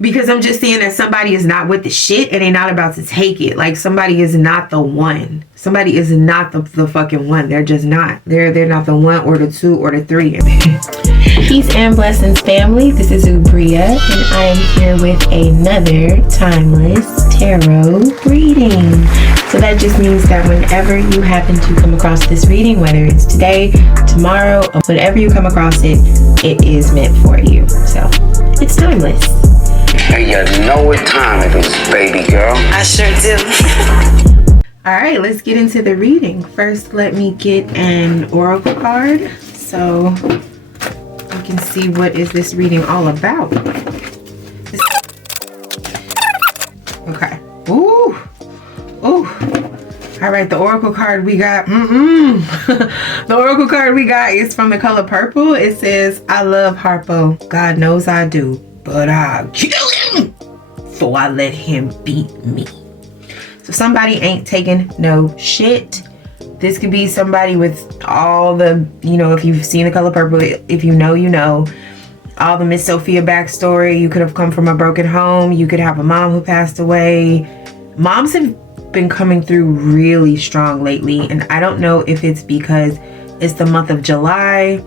Because I'm just seeing that somebody is not with the shit and they're not about to take it. Like somebody is not the one. Somebody is not the fucking one. They're just not. They're not the one or the two or the three. Peace and blessings, family. This is Oubria, and I am here with another timeless tarot reading. So that just means that whenever you happen to come across this reading, whether it's today, tomorrow, or whenever you come across it, it is meant for you. So it's timeless. Hey, you know what time it is, baby girl. I sure do. All right, let's get into the reading. First, let me get an oracle card so you can see what is this reading all about. Okay. Ooh. Ooh. All right, the oracle card we got. The oracle card we got is from the color purple. It says, I love Harpo. God knows I do. But I'll kill him, so I let him beat me. So somebody ain't taking no shit. This could be somebody with all the, if you've seen the color purple, if you know, all the Miss Sophia backstory. You could have come from a broken home. You could have a mom who passed away. Moms have been coming through really strong lately. And I don't know if it's because it's the month of July.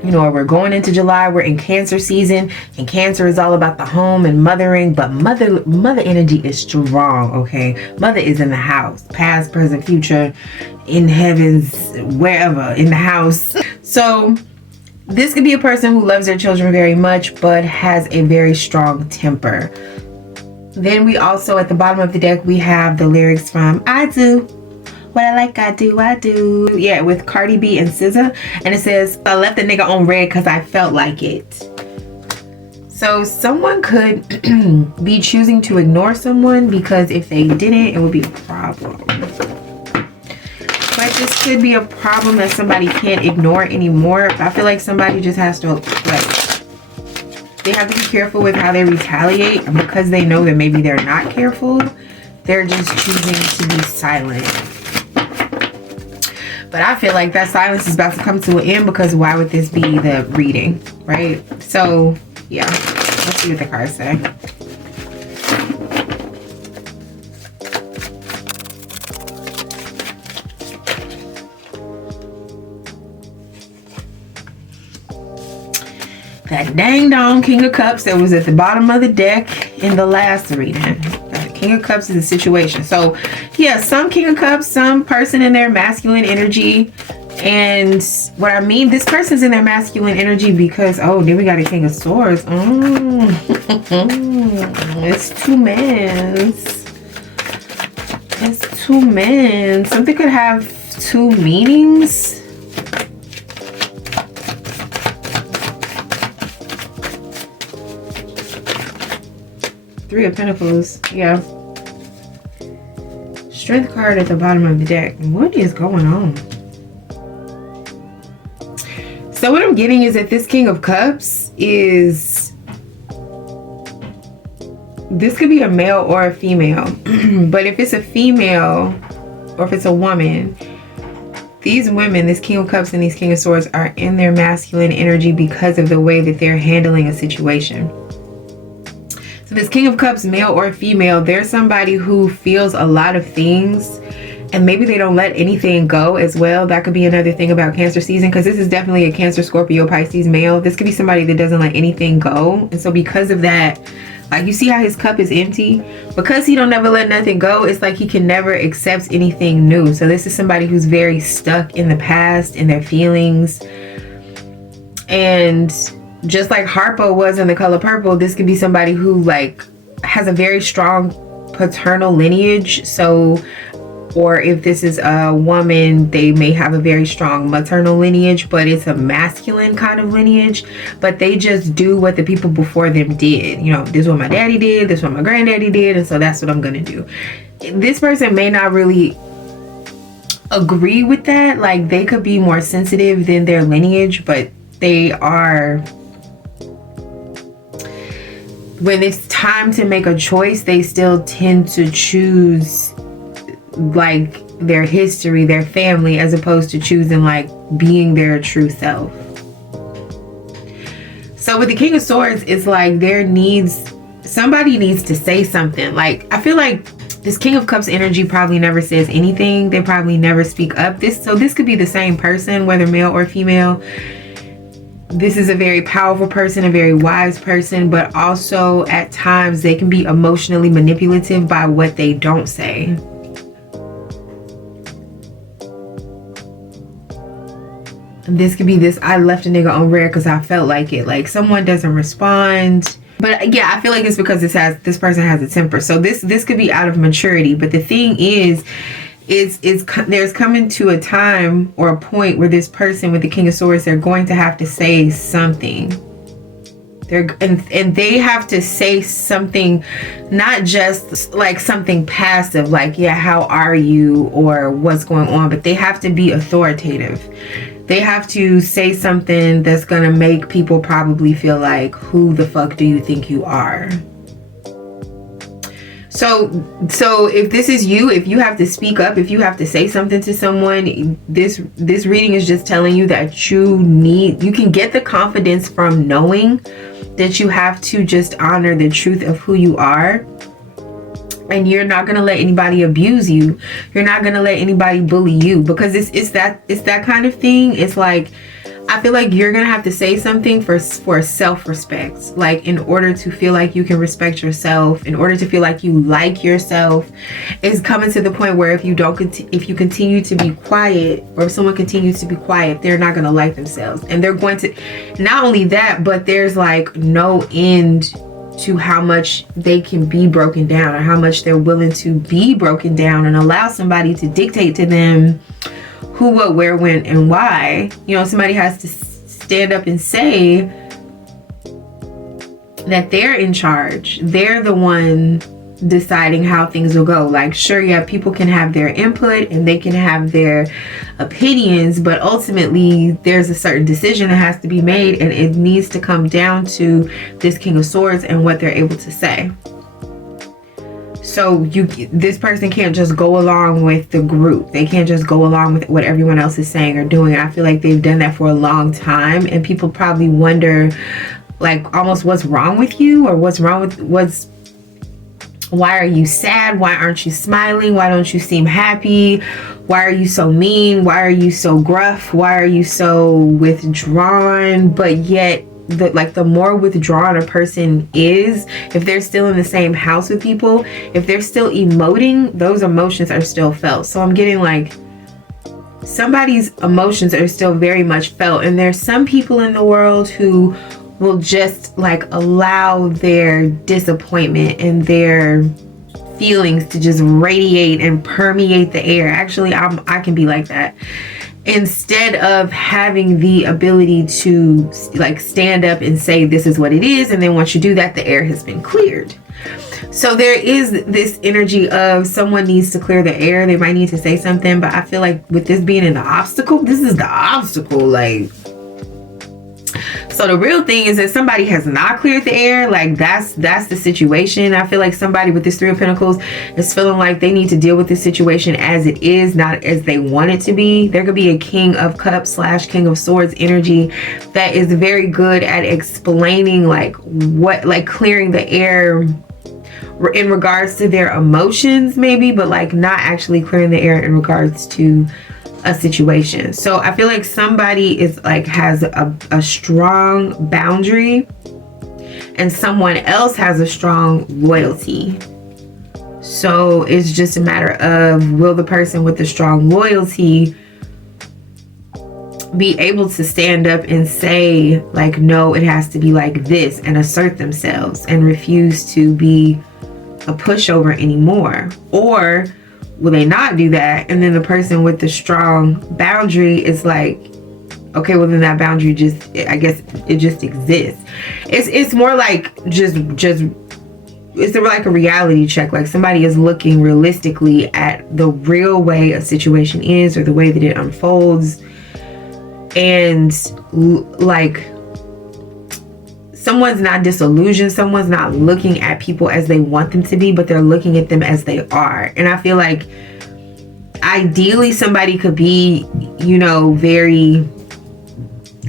We're going into July, we're in Cancer season, and Cancer is all about the home and mothering, but mother energy is strong, okay? Mother is in the house, past, present, future, in heavens, wherever, in the house. So this could be a person who loves their children very much, but has a very strong temper. Then we also, at the bottom of the deck, we have the lyrics from I Do What I Like, I Do, I Do. Yeah, with Cardi B and SZA. And it says, I left the nigga on red because I felt like it. So someone could be choosing to ignore someone because if they didn't, it would be a problem. But this could be a problem that somebody can't ignore anymore. I feel like somebody just has to, they have to be careful with how they retaliate. And because they know that maybe they're not careful, they're just choosing to be silent. But I feel like that silence is about to come to an end, because why would this be the reading, right? So, yeah. Let's see what the cards say. That dang dong King of Cups that was at the bottom of the deck in the last reading. King of Cups is a situation. So yeah, some King of Cups, some person in their masculine energy. And what I mean, this person's in their masculine energy because, oh, then we got a King of Swords. It's two men. It's two men. Something could have two meanings. Three of Pentacles, yeah. Strength card at the bottom of the deck. What is going on? So what I'm getting is that this King of Cups is... This could be a male or a female. But if it's a female or if it's a woman, these women, this King of Cups and these King of Swords, are in their masculine energy because of the way that they're handling a situation. So this King of Cups, male or female, they're somebody who feels a lot of things and maybe they don't let anything go as well. That could be another thing about Cancer season, because this is definitely a Cancer, Scorpio, Pisces male. This could be somebody that doesn't let anything go. And so because of that, like, you see how his cup is empty? Because he don't never let nothing go, it's like he can never accept anything new. So this is somebody who's very stuck in the past, in their feelings. And just like Harpo was in the color purple, this could be somebody who has a very strong paternal lineage. So, or if this is a woman, they may have a very strong maternal lineage, but it's a masculine kind of lineage. But they just do what the people before them did. This is what my daddy did, this is what my granddaddy did, and so that's what I'm gonna do. This person may not really agree with that. Like, they could be more sensitive than their lineage, but they are... When it's time to make a choice, they still tend to choose their history, their family, as opposed to choosing being their true self. So with the King of Swords, it's like their needs somebody needs to say something. Like, I feel like this King of Cups energy probably never says anything. They probably never speak up. This could be the same person, whether male or female. This is a very powerful person, a very wise person, but also at times they can be emotionally manipulative by what they don't say. This could be this, I left a nigga on red because I felt like it. Like, someone doesn't respond. But yeah, I feel like it's because this person has a temper. So this could be out of maturity. But the thing is there's coming to a time or a point where this person with the King of Swords, they're going to have to say something. And they have to say something, not just like something passive, like, yeah, how are you, or what's going on, but they have to be authoritative. They have to say something that's gonna make people probably feel like, who the fuck do you think you are? So if this is you, if you have to speak up, if you have to say something to someone, this reading is just telling you that you can get the confidence from knowing that you have to just honor the truth of who you are. And you're not going to let anybody abuse you. You're not going to let anybody bully you, because it's that kind of thing. It's like, I feel like you're going to have to say something for self-respect. Like, in order to feel like you can respect yourself, in order to feel like you like yourself, it's coming to the point where if you continue to be quiet, or if someone continues to be quiet, they're not going to like themselves. And they're going to, not only that, but there's like no end to how much they can be broken down, or how much they're willing to be broken down and allow somebody to dictate to them who, what, where, when, and why. You know, somebody has to stand up and say that they're in charge. They're the one deciding how things will go. Like, sure, yeah, people can have their input and they can have their opinions, but ultimately there's a certain decision that has to be made, and it needs to come down to this King of Swords and what they're able to say. So this person can't just go along with the group. They can't just go along with what everyone else is saying or doing. I feel like they've done that for a long time, and people probably wonder, like, almost what's wrong with you, or why are you sad? Why aren't you smiling? Why don't you seem happy? Why are you so mean? Why are you so gruff? Why are you so withdrawn? But yet, the more withdrawn a person is, if they're still in the same house with people, if they're still emoting, those emotions are still felt. So I'm getting like, somebody's emotions are still very much felt. And there's some people in the world who will just like allow their disappointment and their feelings to just radiate and permeate the air. Actually, I can be like that. Instead of having the ability to like stand up and say this is what it is, and then once you do that, the air has been cleared. So there is this energy of someone needs to clear the air. They might need to say something, but I feel like with this being in the obstacle, this is the obstacle. Like, so the real thing is that somebody has not cleared the air. Like, that's the situation. I feel like somebody with this Three of Pentacles is feeling like they need to deal with this situation as it is, not as they want it to be. There could be a King of Cups / King of Swords energy that is very good at explaining like what, like clearing the air in regards to their emotions maybe, but like not actually clearing the air in regards to a situation. So I feel like somebody is like has a strong boundary, and someone else has a strong loyalty. So it's just a matter of, will the person with the strong loyalty be able to stand up and say like, no, it has to be like this, and assert themselves and refuse to be a pushover anymore? Or will they not do that, and then the person with the strong boundary is like, okay, well then that boundary just, I guess it just exists. It's more like just it's like a reality check. Like, somebody is looking realistically at the real way a situation is, or the way that it unfolds, and like, someone's not disillusioned. Someone's not looking at people as they want them to be, but they're looking at them as they are. And I feel like ideally somebody could be, you know, very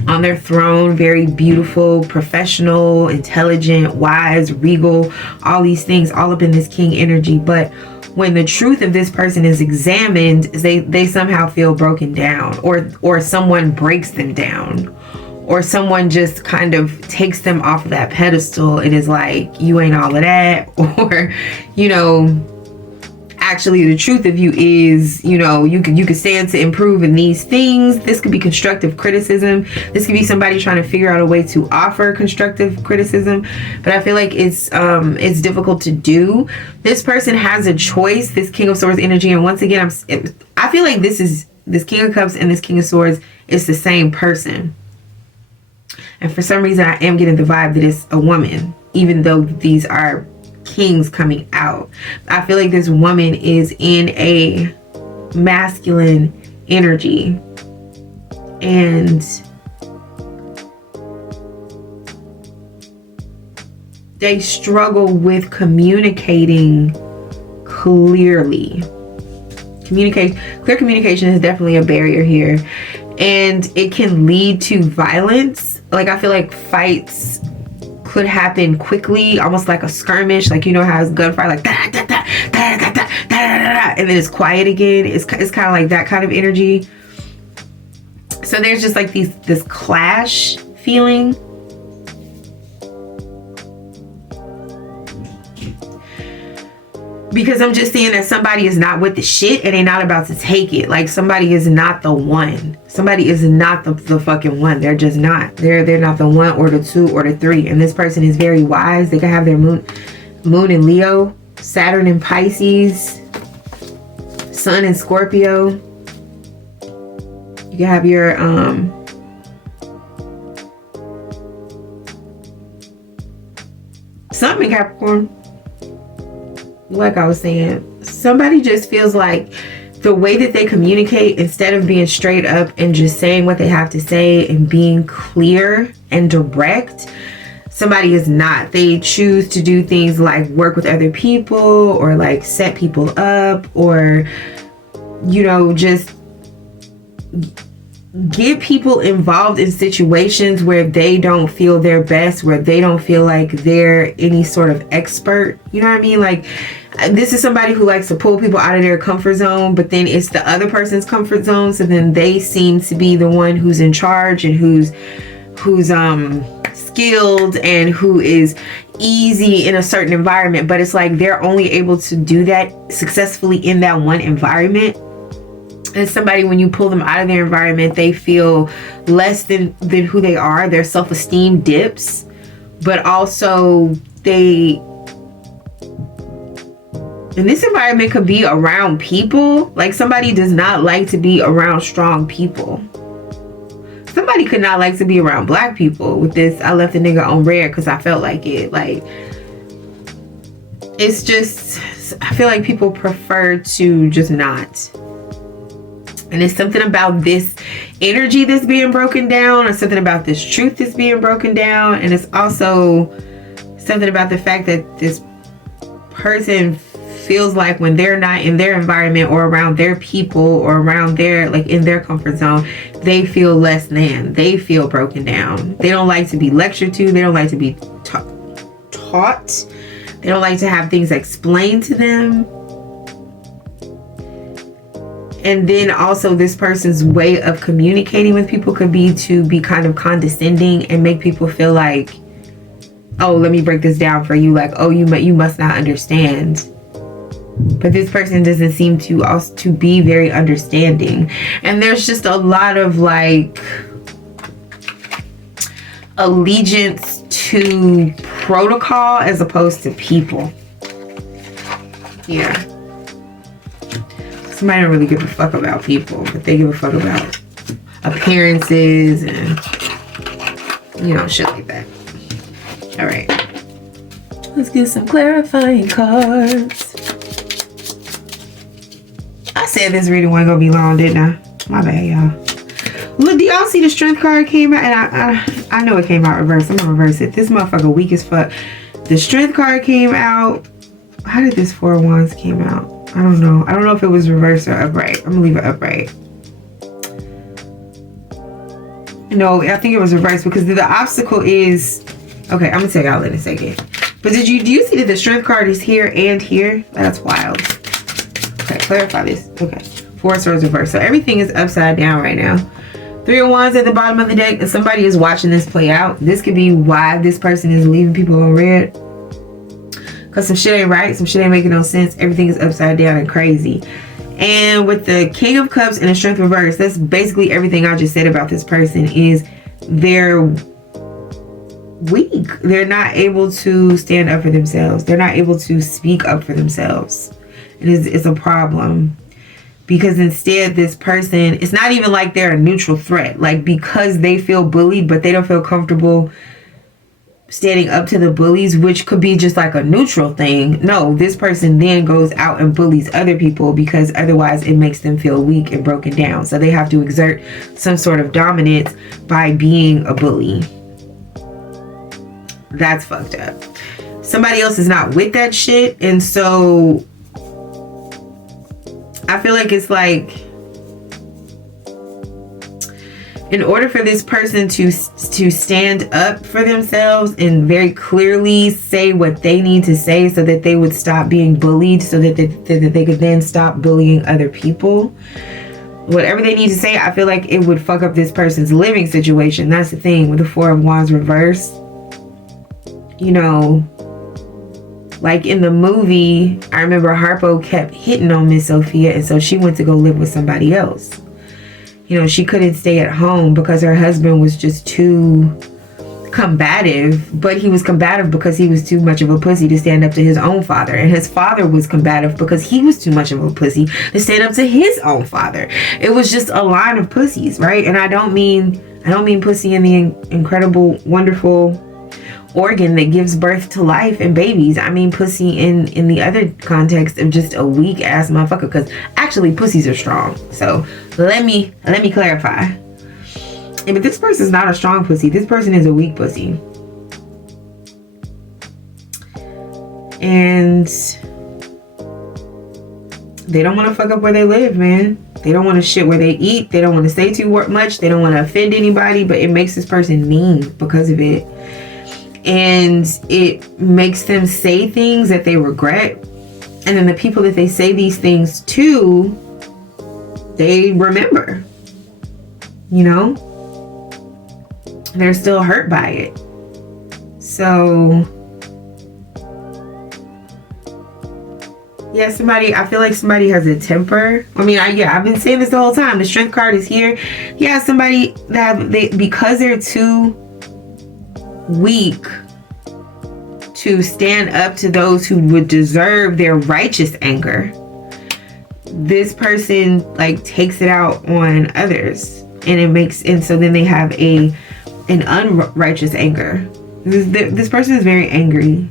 on their throne, very beautiful, professional, intelligent, wise, regal, all these things, all up in this king energy. But when the truth of this person is examined, they somehow feel broken down, or someone breaks them down, or someone just kind of takes them off of that pedestal and is like, you ain't all of that, or, you know, actually the truth of you is, you know, you could stand to improve in these things. This could be constructive criticism. This could be somebody trying to figure out a way to offer constructive criticism, but I feel like it's difficult to do. This person has a choice, this King of Swords energy, and once again, I feel like this King of Cups and this King of Swords is the same person. And for some reason, I am getting the vibe that it's a woman, even though these are kings coming out. I feel like this woman is in a masculine energy, and they struggle with communicating clearly. Clear communication is definitely a barrier here, and it can lead to violence. Like, I feel like fights could happen quickly, almost like a skirmish. Like, you know how it's gunfire, like da, da, da, da, da, da, da, da, and then it's quiet again. It's kind of like that kind of energy. So there's just like this clash feeling. Because I'm just seeing that somebody is not with the shit and they're not about to take it. Like, somebody is not the one. Somebody is not the fucking one. They're just not. They're not the one or the two or the three. And this person is very wise. They can have their moon in Leo, Saturn in Pisces, Sun in Scorpio. You can have your something in Capricorn. Like I was saying, somebody just feels like the way that they communicate, instead of being straight up and just saying what they have to say and being clear and direct, somebody is not. They choose to do things like work with other people, or like set people up, or, you know, just get people involved in situations where they don't feel their best, where they don't feel like they're any sort of expert. You know what I mean? Like, this is somebody who likes to pull people out of their comfort zone, but then it's the other person's comfort zone. So then they seem to be the one who's in charge and who's skilled and who is easy in a certain environment. But it's like they're only able to do that successfully in that one environment. And somebody, when you pull them out of their environment, they feel less than who they are. Their self-esteem dips, but also and this environment could be around people. Like, somebody does not like to be around strong people. Somebody could not like to be around black people with this. I left the nigga on red because I felt like it. Like, it's just, I feel like people prefer to just not. And it's something about this energy that's being broken down, or something about this truth that's being broken down. And it's also something about the fact that this person feels like when they're not in their environment or around their people or around their, like, in their comfort zone, they feel less than. They feel broken down. They don't like to be lectured to. They don't like to be taught. They don't like to have things explained to them. And then also, this person's way of communicating with people could be to be kind of condescending and make people feel like, oh, let me break this down for you. Like, oh, you must not understand. But this person doesn't seem to be very understanding. And there's just a lot of like allegiance to protocol as opposed to people. Yeah. Somebody don't really give a fuck about people, but they give a fuck about appearances and, you know, shit like that. All right. Let's get some clarifying cards. I said this reading wasn't gonna be long, didn't I? My bad, y'all. Look, do y'all see the strength card came out? And I know it came out reversed. I'm gonna reverse it. This motherfucker weak as fuck. The strength card came out. How did this 4 of Wands came out? I don't know. I don't know if it was reversed or upright. I'm gonna leave it upright. No, I think it was reversed because the obstacle is... Okay, I'm going to tell y'all in a second. But do you see that the strength card is here and here? That's wild. Okay, clarify this. Okay. 4 of Swords reversed. So everything is upside down right now. 3 of Wands at the bottom of the deck. And somebody is watching this play out. This could be why this person is leaving people on red. Because some shit ain't right. Some shit ain't making no sense. Everything is upside down and crazy. And with the King of Cups and the Strength reverse, that's basically everything I just said about this person is they're weak. They're not able to stand up for themselves. They're not able to speak up for themselves. It's a problem. Because instead this person, it's not even like they're a neutral threat. Like because they feel bullied, but they don't feel comfortable standing up to the bullies, which could be just like a neutral thing. No, this person then goes out and bullies other people because otherwise it makes them feel weak and broken down. So they have to exert some sort of dominance by being a bully. That's fucked up. Somebody else is not with that shit. And so I feel like it's like, in order for this person to stand up for themselves and very clearly say what they need to say so that they would stop being bullied, so that they could then stop bullying other people, whatever they need to say, I feel like it would fuck up this person's living situation. That's the thing with the 4 of Wands reverse. You know, like in the movie, I remember Harpo kept hitting on Miss Sophia, and so she went to go live with somebody else. You know, she couldn't stay at home because her husband was just too combative. But he was combative because he was too much of a pussy to stand up to his own father. And his father was combative because he was too much of a pussy to stand up to his own father. It was just a line of pussies, right? And I don't mean pussy in the incredible, wonderful organ that gives birth to life and babies. I mean pussy in the other context of just a weak ass motherfucker, because actually pussies are strong. So let me clarify. But this person is not a strong pussy. This person is a weak pussy. And they don't want to fuck up where they live, man. They don't want to shit where they eat. They don't want to say too much. They don't want to offend anybody, but it makes this person mean because of it. And it makes them say things that they regret. And then the people that they say these things to, they remember. You know? They're still hurt by it. So yeah, I feel like somebody has a temper. I mean, I've been saying this the whole time. The Strength card is here. Yeah, somebody because they're too weak to stand up to those who would deserve their righteous anger, this person like takes it out on others, and so then they have an unrighteous anger. This person is very angry.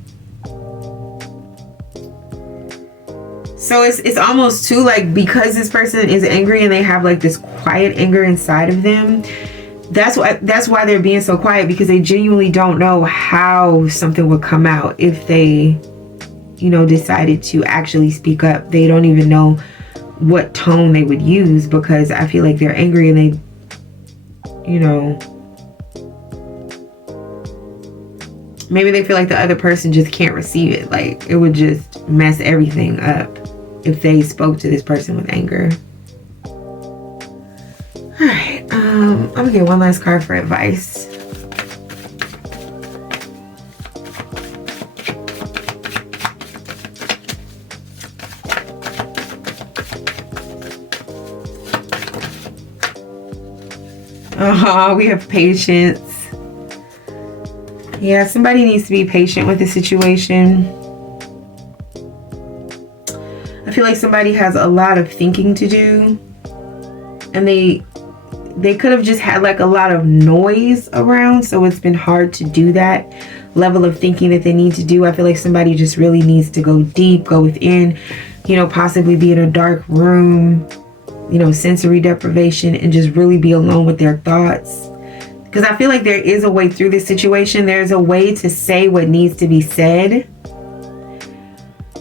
So it's almost too like, because this person is angry and they have like this quiet anger inside of them, that's why they're being so quiet, because they genuinely don't know how something would come out if they, you know, decided to actually speak up. They don't even know what tone they would use, because I feel like they're angry and they, you know, maybe they feel like the other person just can't receive it. Like it would just mess everything up if they spoke to this person with anger. Alright, I'm gonna get one last card for advice. We have patience. Yeah, somebody needs to be patient with the situation. I feel like somebody has a lot of thinking to do, and they could have just had like a lot of noise around, so it's been hard to do that level of thinking that they need to do. I feel like somebody just really needs to go deep, go within, you know, possibly be in a dark room, you know, sensory deprivation, and just really be alone with their thoughts. Because I feel like there is a way through this situation. There's a way to say what needs to be said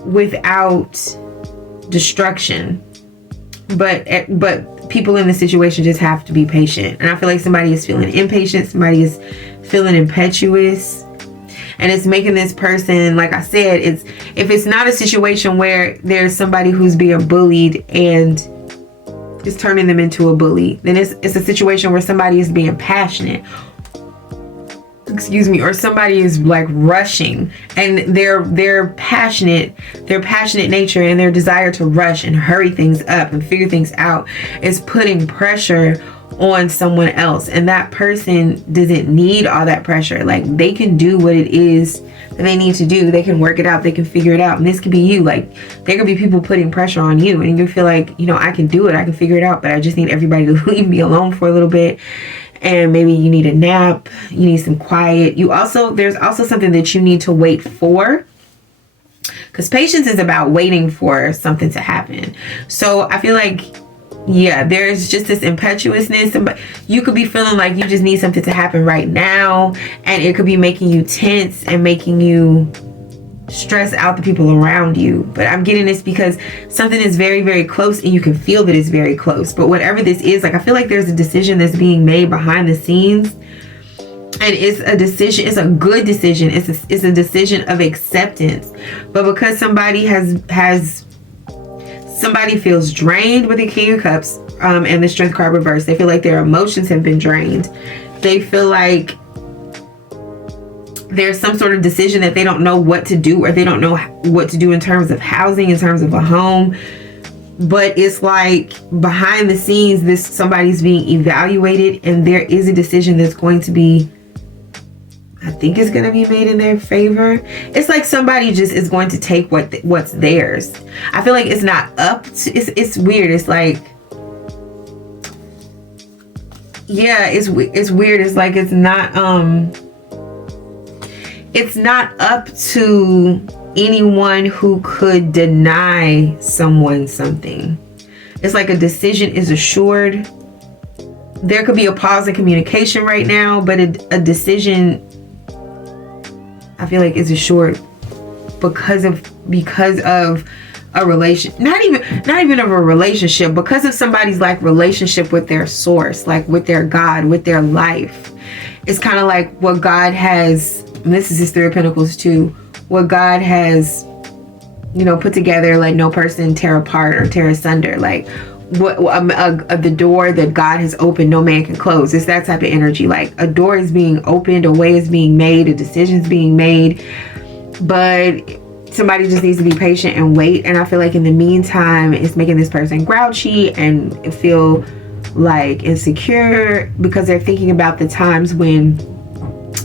without destruction. But people in the situation just have to be patient. And I feel like somebody is feeling impatient, somebody is feeling impetuous, and it's making this person, like I said, if it's not a situation where there's somebody who's being bullied and is turning them into a bully, then it's a situation where somebody is being passionate, or somebody is like rushing, and their passionate nature and their desire to rush and hurry things up and figure things out is putting pressure on someone else, and that person doesn't need all that pressure. Like, they can do what it is that they need to do. They can work it out, they can figure it out. And this could be you. Like, there could be people putting pressure on you, and you feel like, I can do it, I can figure it out, but I just need everybody to leave me alone for a little bit. And maybe you need a nap, you need some quiet. There's also something that you need to wait for, because patience is about waiting for something to happen. So I feel like, there's just this impetuousness. You could be feeling like you just need something to happen right now, and it could be making you tense and making you stress out the people around you. But I'm getting this because something is very, very close, and you can feel that it's very close. But whatever this is, like, I feel like there's a decision that's being made behind the scenes, and it's a decision, it's a good decision, it's a decision of acceptance. But because somebody feels drained with the King of Cups and the Strength card reversed, they feel like their emotions have been drained. They feel like there's some sort of decision that they don't know what to do, or they don't know what to do in terms of housing, in terms of a home. But it's like behind the scenes, somebody's being evaluated, and there is a decision that's going to be, I think it's going to be made in their favor. It's like somebody just is going to take what's theirs. I feel like it's not up to, it's weird. It's like, it's weird. It's like, it's not up to anyone who could deny someone something. It's like a decision is assured. There could be a pause in communication right now, but a decision, I feel like, is assured because of a relation, not even of a relationship, because of somebody's like relationship with their source, like with their God, with their life. It's kind of like what God has, and this is his Three of Pentacles too, what God has, put together, like no person tear apart or tear asunder. Like the door that God has opened, no man can close. It's that type of energy. Like a door is being opened, a way is being made, a decision is being made, but somebody just needs to be patient and wait. And I feel like in the meantime, it's making this person grouchy and feel like insecure, because they're thinking about the times when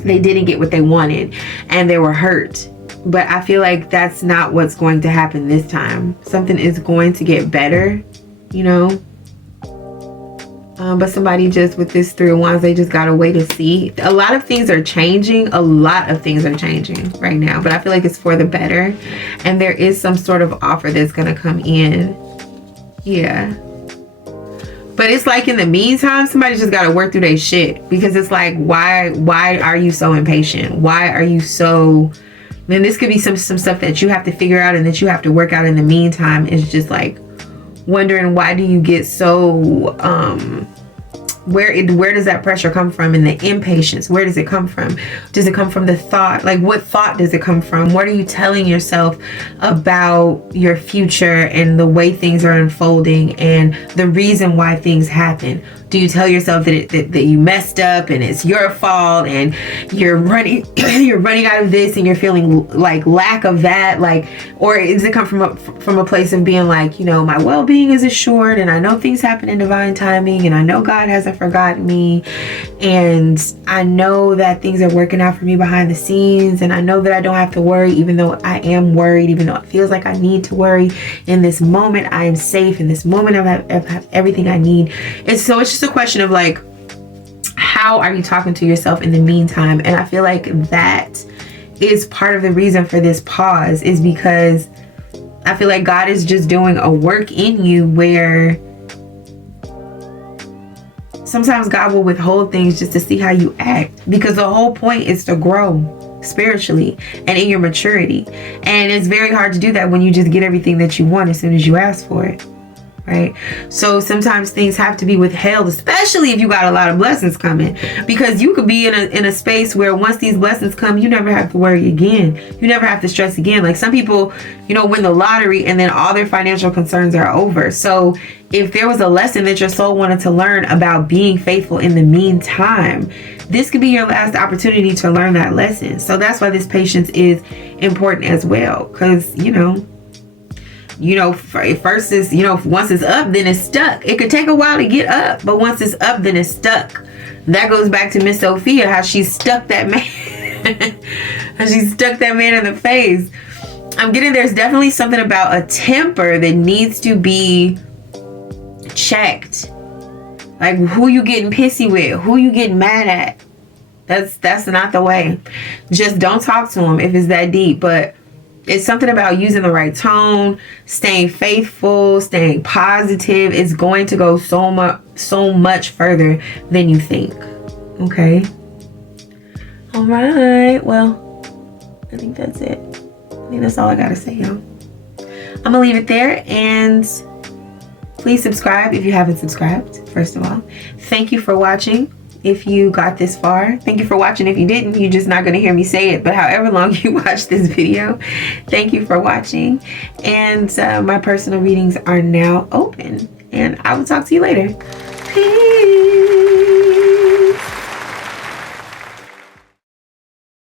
they didn't get what they wanted and they were hurt. But I feel like that's not what's going to happen this time. Something is going to get better, but somebody just with this Three of Wands, they just gotta wait to see. A lot of things are changing. A lot of things are changing right now, but I feel like it's for the better. And there is some sort of offer that's gonna come in. But it's like in the meantime, somebody just gotta work through their shit, because it's like, why are you so impatient? Why are you so... Then this could be some stuff that you have to figure out and that you have to work out in the meantime. It's just like wondering, why do you get so where does that pressure come from? And the impatience, where does it come from? Does it come from the thought? Like, what thought does it come from? What are you telling yourself about your future and the way things are unfolding and the reason why things happen? Do you tell yourself that you messed up and it's your fault and you're running out of this and you're feeling like lack of that? Like, or does it come from a place of being like, my well-being is assured, and I know things happen in divine timing, and I know God hasn't forgotten me, and I know that things are working out for me behind the scenes, and I know that I don't have to worry, even though I am worried, even though it feels like I need to worry. In this moment, I am safe. In this moment, I have everything I need. And so it's just a question of like, how are you talking to yourself in the meantime? And I feel like that is part of the reason for this pause, is because I feel like God is just doing a work in you where sometimes God will withhold things just to see how you act, because the whole point is to grow spiritually and in your maturity. And it's very hard to do that when you just get everything that you want as soon as you ask for it. right? So sometimes things have to be withheld, especially if you got a lot of blessings coming, because you could be in a space where once these blessings come, you never have to worry again. You never have to stress again. Like some people, you know, win the lottery and then all their financial concerns are over. So if there was a lesson that your soul wanted to learn about being faithful in the meantime, this could be your last opportunity to learn that lesson. So that's why this patience is important as well, because first is, once it's up, then it's stuck. It could take a while to get up, but once it's up, then it's stuck. That goes back to Miss Sophia, how she stuck that man. How she stuck that man in the face. I'm getting there's definitely something about a temper that needs to be checked. Like, who you getting pissy with? Who you getting mad at? That's not the way. Just don't talk to him if it's that deep. But it's something about using the right tone, staying faithful, staying positive. It's going to go so much further than you think. Okay. All right. Well, I think that's it. I think that's all I gotta say, y'all. I'm gonna leave it there, and please subscribe if you haven't subscribed, first of all. Thank you for watching if you got this far. Thank you for watching if you didn't. You're just not going to hear me say it. But however long you watch this video, thank you for watching. And my personal readings are now open. And I will talk to you later. Peace.